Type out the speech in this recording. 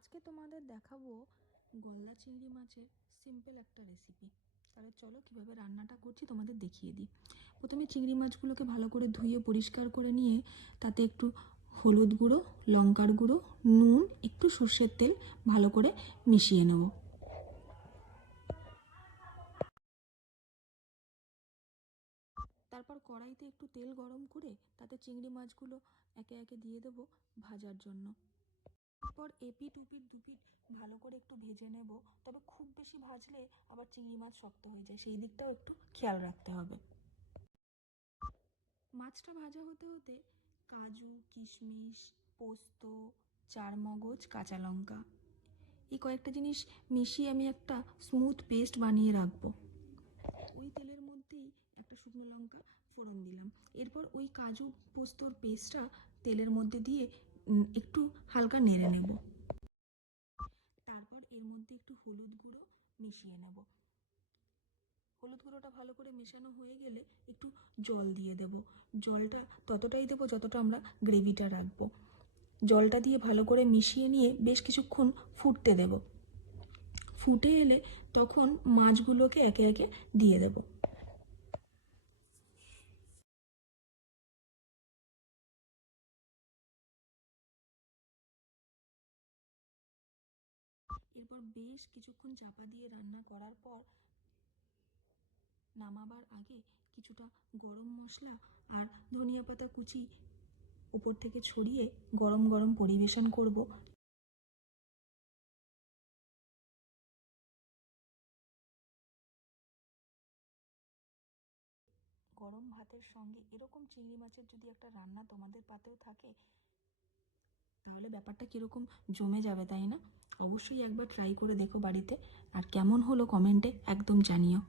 আজকে তোমাদের দেখাবো গলদা চিংড়ি মাছের সিম্পল একটা রেসিপি। তাহলে চলো কিভাবে রান্নাটা করছি তোমাদের দেখিয়ে দিই। প্রথমে চিংড়ি মাছগুলোকে ভালো করে ধুয়ে পরিষ্কার করে নিয়ে তাতে একটু হলুদ গুঁড়ো, লঙ্কার গুঁড়ো, নুন, একটু সর্ষের তেল ভালো করে মিশিয়ে নেব। তারপর কড়াইতে একটু তেল গরম করে তাতে চিংড়ি মাছগুলো একে একে দিয়ে দেবো ভাজার জন্য। তারপর এপিট উপিট দুপিট ভালো করে একটু ভেজে নেব, তবে খুব বেশি ভাজলে আবার চিংড়ি মাছ শক্ত হয়ে যায়, সেই দিকটাও একটু খেয়াল রাখতে হবে। মাছটা ভাজা হতে হতে কাজু, কিশমিশ, পোস্ত, চারমগজ, কাঁচা লঙ্কা এই কয়েকটা জিনিস মিশিয়ে আমি একটা স্মুথ পেস্ট বানিয়ে রাখবো। ওই তেলের মধ্যেই একটা শুকনো লঙ্কা ফোড়ন দিলাম। এরপর ওই কাজু পোস্তর পেস্টটা তেলের মধ্যে দিয়ে একটু হালকা নেড়ে নেব। তারপর এর মধ্যে একটু হলুদ গুঁড়ো মিশিয়ে নেব। হলুদ গুঁড়োটা ভালো করে মেশানো হয়ে গেলে একটু জল দিয়ে দেব। জলটা ততটাই দেবো যতটা আমরা গ্রেভিটা রাখবো। জলটা দিয়ে ভালো করে মিশিয়ে নিয়ে বেশ কিছুক্ষণ ফুটতে দেব। ফুটে এলে তখন মাছগুলোকে একে একে দিয়ে দেব। এরপর বেশ কিছুক্ষণ চাপা দিয়ে রান্না করার পর নামাবার আগে কিছুটা গরম মশলা আর ধনিয়া পাতা কুচি উপর থেকে ছড়িয়ে গরম গরম পরিবেশন করব। গরম ভাতের সঙ্গে এরকম চিংড়ি মাছের যদি একটা রান্না তোমাদের পাতেও থাকে তাহলে ব্যাপারটা কীরকম জমে যাবে, তাই না? অবশ্যই একবার ট্রাই করে দেখো বাড়িতে, আর কেমন হলো কমেন্টে একদম জানিও।